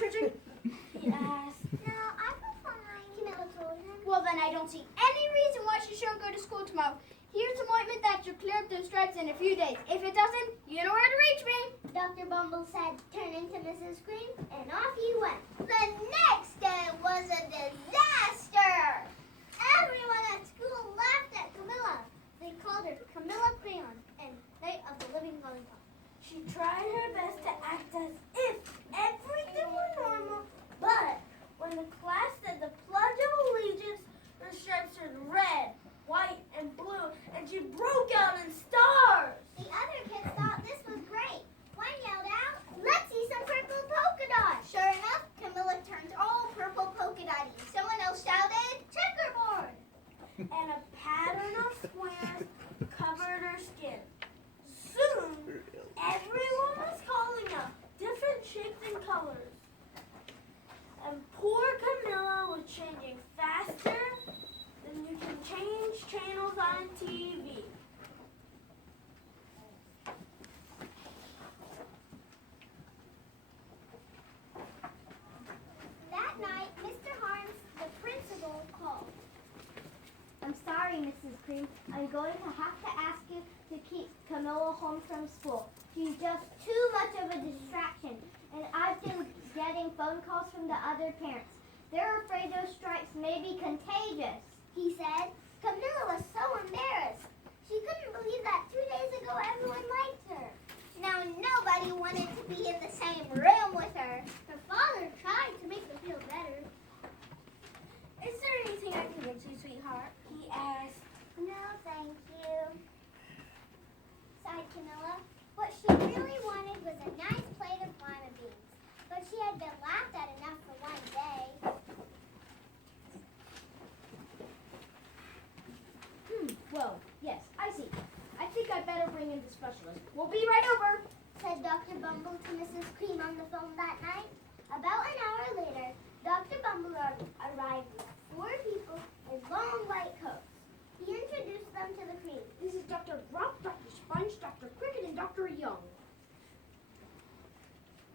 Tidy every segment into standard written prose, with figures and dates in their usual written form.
Richard? He asked. No, I feel fine, Camilla told him. Well, then I don't see any reason why she shouldn't go to school tomorrow. Here's some ointment that should clear up those stripes in a few days. If it doesn't, you know where to reach me. Dr. Bumble said, turn into Mrs. Cream, and off he went. The next day was a disaster. Everyone at school laughed at Camilla. They called her Camilla Crayon and Night of the Living Lollipop. She tried her best to act as if everything were normal, but when the class said the Pledge of Allegiance, the stripes turned red, white, and blue, and she broke out in stars. The other kids thought this was great. One yelled out, let's see some purple polka dots. Sure enough, Camilla turned all purple polka dotty. Someone else shouted, checkerboard. And a pattern of squares covered her skin. Soon, everyone was calling out different shapes and colors. And poor Camilla was changing faster than you can change channels on TV. That night, Mr. Harms, the principal, called. I'm sorry, Mrs. Cream. I'm going to have to ask you to keep Camilla home from school. She's just too much of a distraction, and I've been getting phone calls from the other parents. They're afraid those stripes may be contagious. He said. Camilla was so embarrassed. She couldn't believe that 2 days ago everyone liked her. Now nobody wanted to be in the same room with her. Her father tried to make her feel better. Is there anything I can get you, sweetheart? He asked. No, thank you, sighed Camilla. What she really wanted was a nice plate of lima beans, but she had been laughed at enough for one day. Whoa, yes, I see. I think I better bring in the specialist. We'll be right over, Said Dr. Bumble to Mrs. Cream on the phone that night. About an hour later, Dr. Bumble arrived with 4 people in long white coats. He introduced them to the Cream. This is Dr. Rock, Dr. Sponge, Dr. Cricket, and Dr. Young.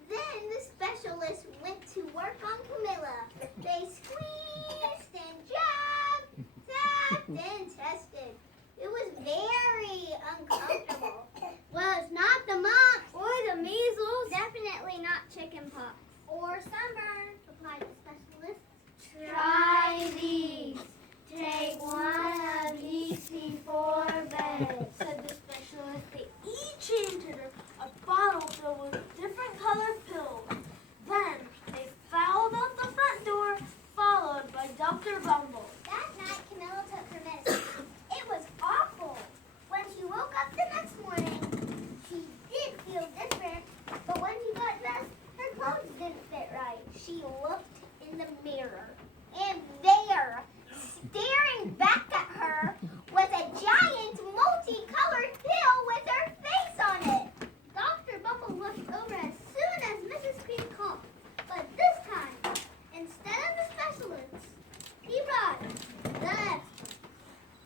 Then the specialist went to work on Camilla. They squeezed and jabbed, tapped, and tested. It was very uncomfortable. Was not the mumps or the measles. Definitely not chicken pox or sunburn, replied the specialist. Try these. Take one of each before bed. Said the specialist. They each handed her a bottle filled with different colored pills. Then they filed out the front door, followed by Dr. Bumble. That night, Camilla took her medicine. It was awful. When she woke up the next morning, she did feel different, but when she got dressed, her clothes didn't fit right. She looked in the mirror, and there, staring back at her, was a giant multicolored pill with her face on it. Dr. Bumble looked over as soon as Mrs. Cream called, but this time, instead of the specialist, he brought the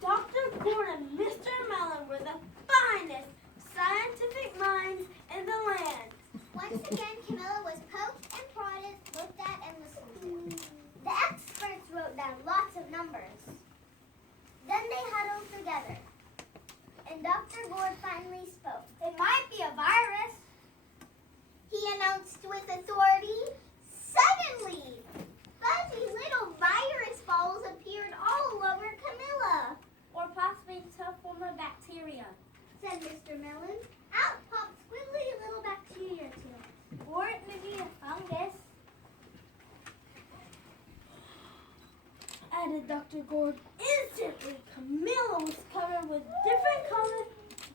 Dr. Gordon and Mr. Mellon were the finest scientific minds in the land. Once again, Camilla was poked and prodded, looked at, and listened to. The experts wrote down lots of numbers. Then they huddled together, and Dr. Gord finally spoke. It might be a virus, he announced with authority. Suddenly, fuzzy little virus balls appeared all over Camilla, Or possibly some form of bacteria. said Mr. Mellon. Out popped squiggly little bacteria too. Or it may be a fungus. Added Dr. Gord. Instantly, Camilla was covered with different colored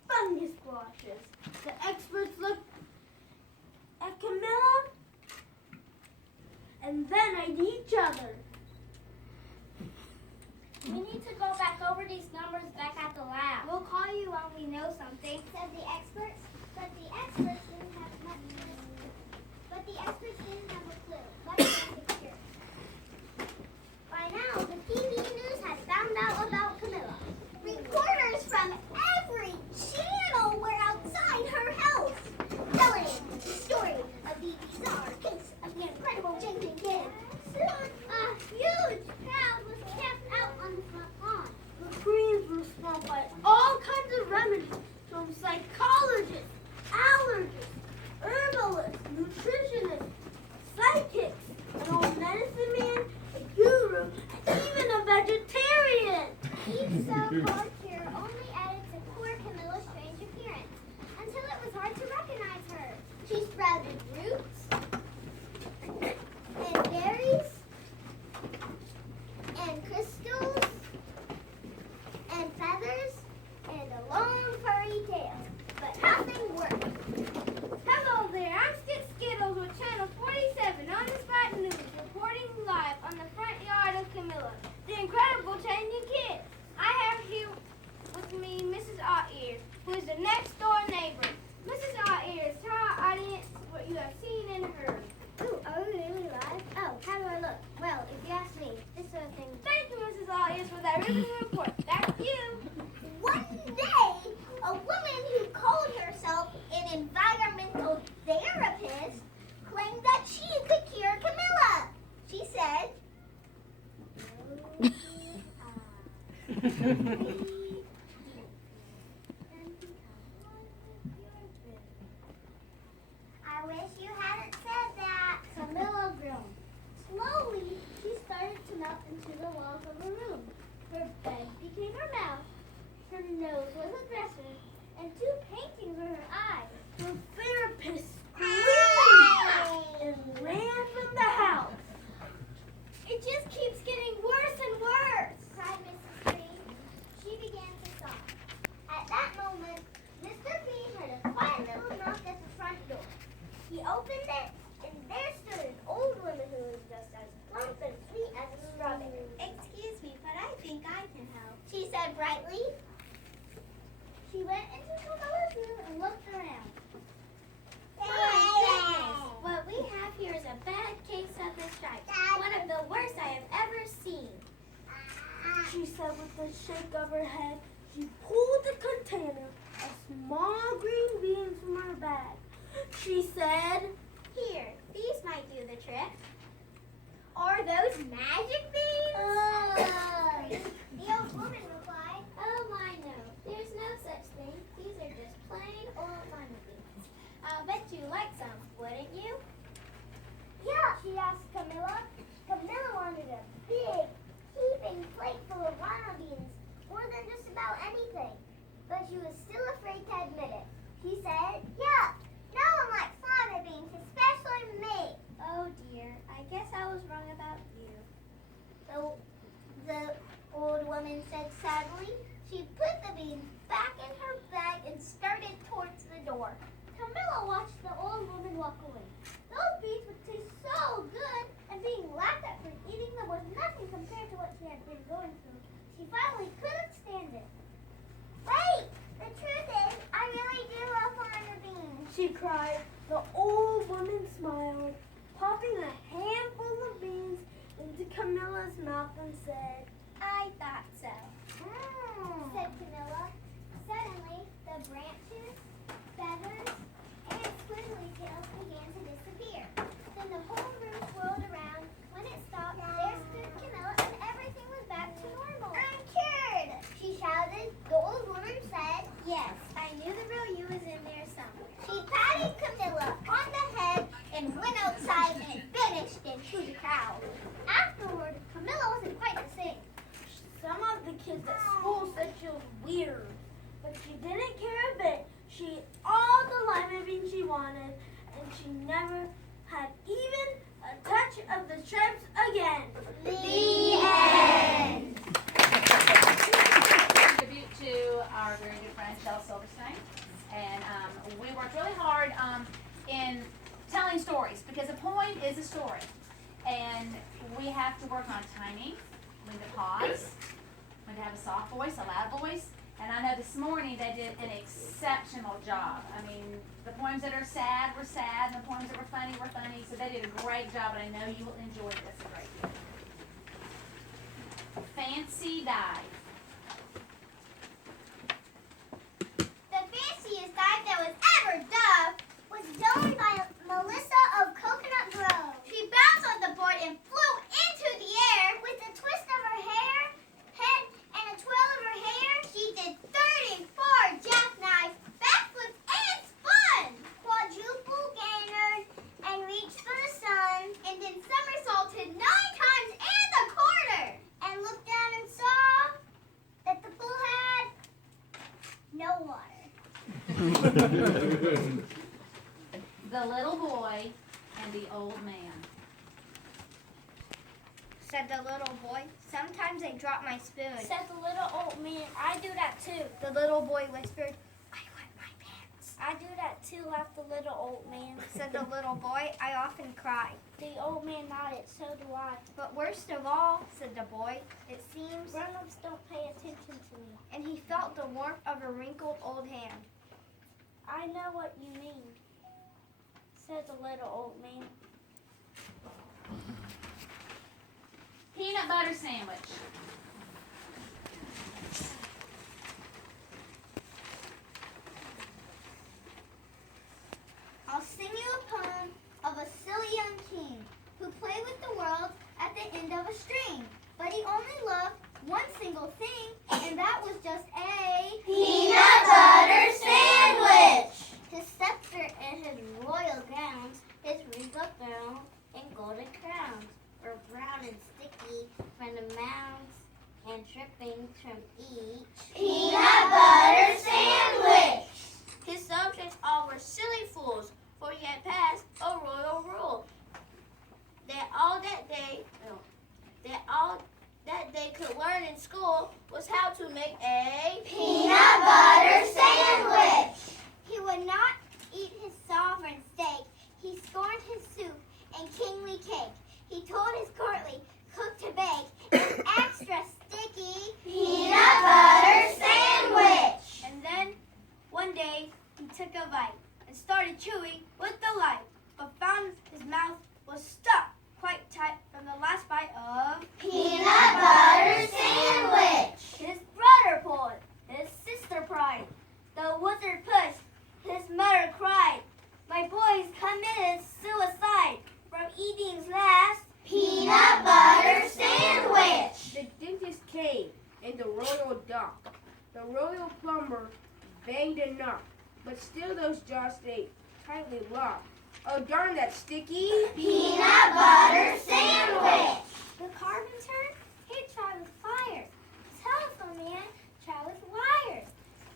fungus blotches. The experts looked at Camilla and then at each other. We need to go back over these numbers back at the lab. We'll call you when we know something, said the experts. But the experts didn't have much. But the experts didn't have a clue. Much of the cure. By now, the TV news had found out about Camilla. Reporters from every channel were outside her house, telling the story of the bizarre case of the incredible Moving report. Back to you. One day, a woman who called herself an environmental therapist claimed that she could cure Camilla. She said, I wish you hadn't said that. Camilla groaned. Slowly, she started to melt into the walls of her room. Her bed became her mouth. Her nose was a dresser, and two paintings were her eyes. The therapist screamed and ran from the house. It just keeps getting worse and worse. Cried Mrs. Green. She began to sob. At that moment, Mr. Green heard a quiet little knock at the front door. He opened it, and there stood an old woman who was just as plump and sweet as a strawberry. Excuse me, but I think I can help. She said brightly. She went into Camilla's room and looked around. What we have here is a bad case of the stripes. One of the worst I have ever seen. She said with a shake of her head. She pulled the container of small green beans from her bag. She said, Here, these might do the trick. Are those magic beans? The old woman replied. Oh, my no. There's no such thing. These are just plain old lima beans. I'll bet you like some, wouldn't you? Yeah, she asked Camilla. Camilla wanted a big, heaping plate full of lima beans, more than just about anything. But she was still afraid to admit it. She said, yuck, no one likes lima beans, especially me. Oh, dear. I guess I was wrong about you. The old woman said sadly. She put the beans back in her bag and started towards the door. Camilla watched the old woman walk away. Those beans would taste so good, and being laughed at for eating them was nothing compared to what she had been going through. She finally couldn't stand it. Wait, the truth is, I really do love lima beans. she cried. The old woman smiled, popping a handful of beans into Camilla's mouth and said, I thought so. Said Camilla. Suddenly, the branches, feathers, and squiggly tails began to disappear. Then the whole room swirled around. When it stopped, there stood Camilla, and everything was back to normal. I'm cured! She shouted. The old woman said, Yes, I knew the real you was in there somewhere. she patted Camilla on the head and went outside and vanished into the crowd. Afterward, Camilla wasn't quite the same. some of the kids at school said she was weird, but she didn't care a bit. She ate all the lima beans she wanted, and she never had even a touch of the stripes again. The end. Tribute to our very good friend Shel Silverstein, and we worked really hard in telling stories because a poem is a story, and we have to work on timing, when to pause, when to have a soft voice, a loud voice, and I know this morning they did an exceptional job. I mean, the poems that are sad were sad, and the poems that were funny, so they did a great job, and I know you will enjoy this a great deal. Fancy Dive. The fanciest dive that was ever done was done by Melissa of Coconut Grove. She bounced on the board and flew into the air with a twist of her head and a twirl of her hair. She did 34 jackknives, backflips, and spun, quadruple gainers, and reached for the sun, and then somersaulted 9 times and a quarter, and looked down and saw that the pool had no water. The Little Boy and the Old Man. Said the little boy. Sometimes I drop my spoon. Said the little old man, I do that too. The little boy whispered, I wet my pants. I do that too, laughed the little old man. Said the little boy, I often cry. The old man nodded, so do I. But worst of all, said the boy, it seems, Grown-ups don't pay attention to me. and he felt the warmth of a wrinkled old hand. I know what you mean, said the little old man. Peanut butter sandwich. string. But he only loved one single thing, and that was just a Peanut butter sandwich. His scepter and his royal gowns, his rings of gold and golden crowns, were brown and sticky from the mounds and drippings from each Peanut butter sandwich. His subjects all were silly fools, for he had passed a royal rule that all that they could learn in school was how to make a Peanut butter sandwich. He would not eat his sovereign steak. He scorned his soup and kingly cake. He told his courtly cook to bake an extra sticky Peanut butter sandwich. And then, one day, he took a bite and started chewing with delight, but found his mouth was stuck quite tight from the last bite of Peanut butter sandwich. his brother pulled, his sister pried, the wizard pushed, his mother cried, my boys committed suicide from eating his last Peanut butter sandwich. The dentist came in the royal dock. The royal plumber banged a knock, but still those jaws stayed tightly locked. Oh, darn that sticky Peanut butter sandwich. The carpenter, he tried with fire. The telephone man tried with wires.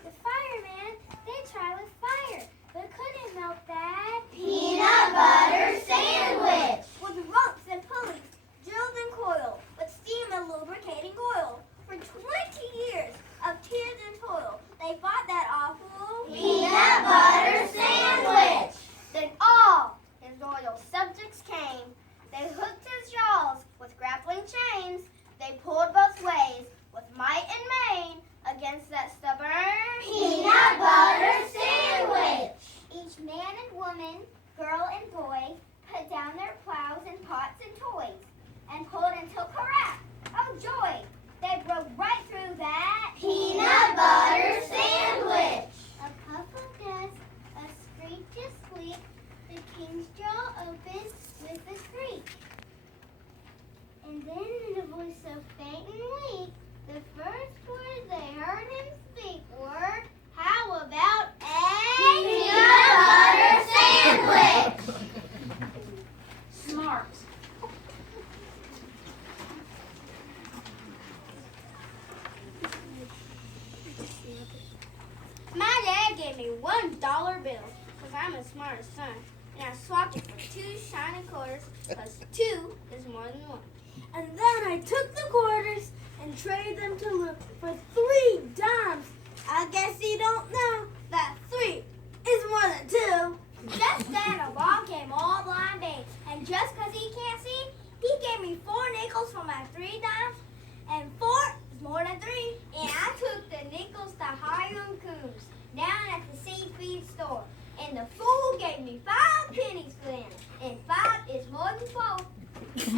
The fireman, they tried with fire, but couldn't melt that Peanut butter sandwich. with ropes and pulleys, drilled and coiled, with steam and lubricating oil. For 20 years of tears and toil, they fought that awful Peanut butter sandwich. Then all his royal subjects came. They hooked his jaws with grappling chains. They pulled both ways with might and main against that stubborn Peanut butter sandwich. Each man and woman, girl and boy, put down their plows and pots and toys, and pulled until crack. Oh joy! They broke right through that Peanut butter sandwich. A puff of dust, a screech, a squeak, the king's jaw opened with a screech. And then in a voice so faint and weak, the first words they heard him speak were, how about a Peanut butter sandwich. Smart. My dad gave me $1 bill because I'm a smart son, and I swapped it for 2 shiny quarters because 2 is more than 1. And then I took the quarters and traded them to Luke for 3 dimes. I guess you don't know that 3 is more than 2. Just then along came old blind Babe, and just because he can't see, he gave me 4 nickels for my 3 dimes, and 4 is more than 3. And I took the nickels to Hiram Coombs down at the seafood store, and the fool gave me 5 pennies for them, and 5 is more than 4.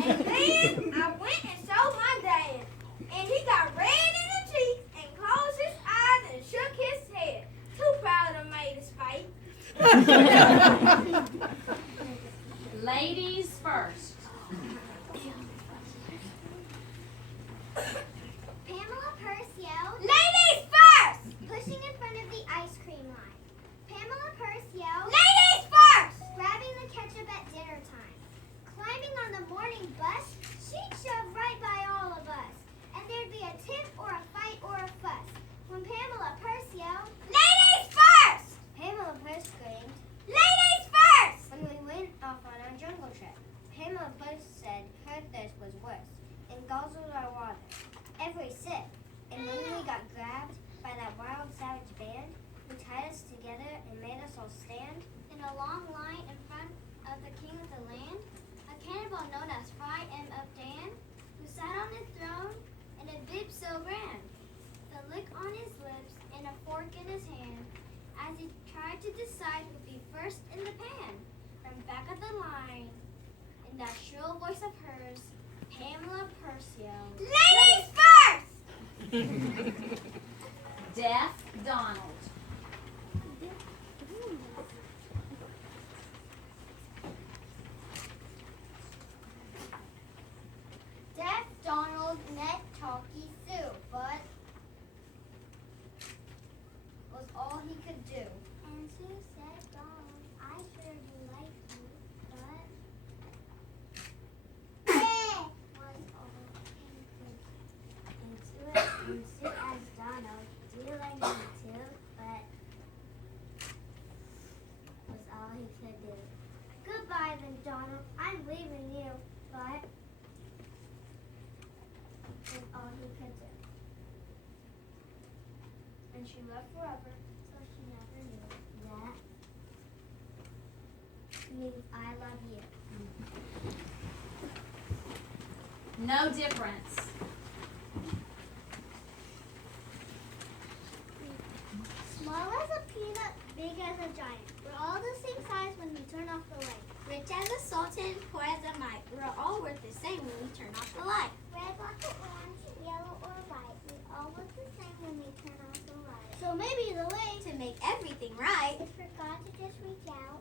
And then I went and showed my dad, and he got red in the cheeks and closed his eyes and shook his head. Too proud of me to spite. Ladies first. Pamela Purse yelled, Ladies first! pushing in front of the ice cream line. Pamela Purse yelled, Ladies first! grabbing the ketchup at dinner time. Climbing on the morning bus, she'd shove right by all of us. And there'd be a tip or a fight or a fuss. When Pamela Purse yelled, Ladies first! Pamela Purse screamed. Ladies first! When we went off on our jungle trip, Pamela Purse said her thirst was worse and guzzled our water every sip. And when we got grabbed by that wild savage band who tied us together and made us all stand in a long line in front of the king of the land, a cannibal known as Fry M. of Dan, who sat on his throne in a bib so grand, the lick on his lips and a fork in his hand, as he tried to decide who'd be first in the pan. From back of the line, in that shrill voice of hers, Pamela Purse yelled, Ladies first! Deaf Donald. Deaf sit as Donald. Do you like me too? But was all he could do. Goodbye then, Donald. I'm leaving you, but was all he could do. And she left forever. So she never knew that means I love you. No difference. Small as a peanut, big as a giant. We're all the same size when we turn off the light. Rich as a sultan, poor as a mite. We're all worth the same when we turn off the light. Red, black, or orange, yellow, or white. We all look the same when we turn off the light. So maybe the way to make everything right is for God to just reach out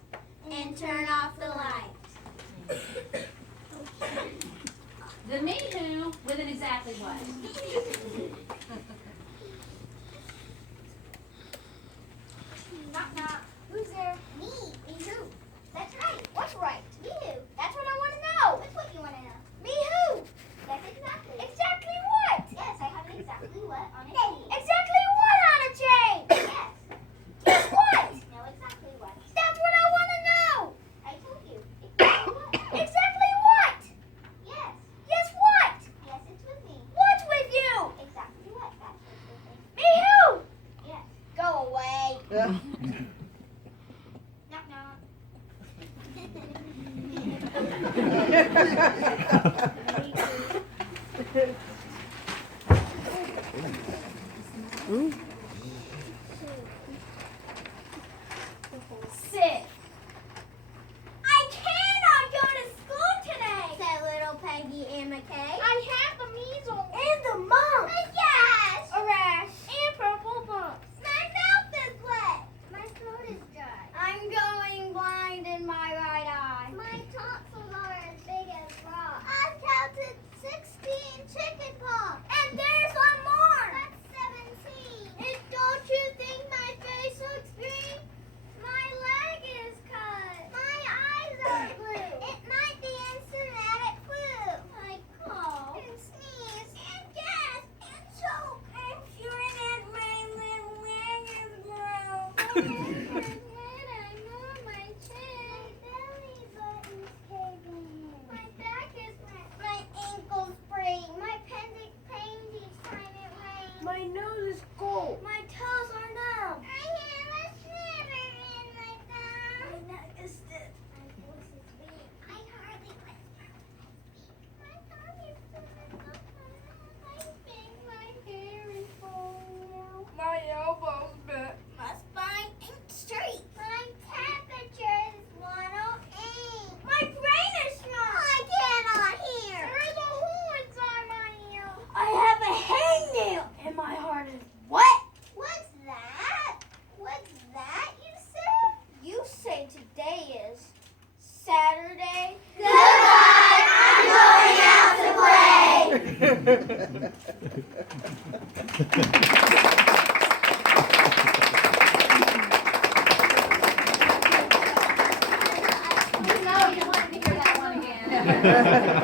and turn off the light. The me who with an exactly what? Knock knock. Who's there? Me. Me who? That's right. What's right? Me who? That's what I want to know. That's what you want to know. Me who? That's exactly. Exactly what? Yes, I have an exactly what on a chain. Exactly what on a chain? Yes. Guess what? No, exactly what? That's what I want to know. I told you. Exactly what? Exactly what? Yes. Yes what? Yes, it's with me. What's with you? Exactly what? That's what's with me. Me who? Yes. Go away. Knock knock. Sit. I cannot go to school today. Said little Peggy and McKay. I have the measles. And the mumps. Yes. A rash. And purple bumps. My mouth is wet. My throat is dry. I'm going blind in my right eye. My tonsils are as big as rocks. I've counted 16 chicken pox. And there's one more. That's 17. And don't you think my face looks green? My leg is cut. My eyes are blue. It might be enzymatic flu. I cough and sneeze and gasp and choke and urinate. My little leg is brown. I know my chin. My belly button's caving in. My back is red. My ankles break. My appendix pains each time it rains. My nose is cold. My toes are numb. I hear a shiver in my thumb. My neck is stiff. My voice is weak. I hardly whisper when I speak. My tongue is stiff. I think my hair is falling out. My elbow's bent. My spine ain't straight. My temperature is 108. My brain is strong. I cannot hear. There's a hole inside my ear. I have a hangnail and my heart is wet. What's that? What's that you said? You say today is Saturday. Goodbye, I'm going out to play.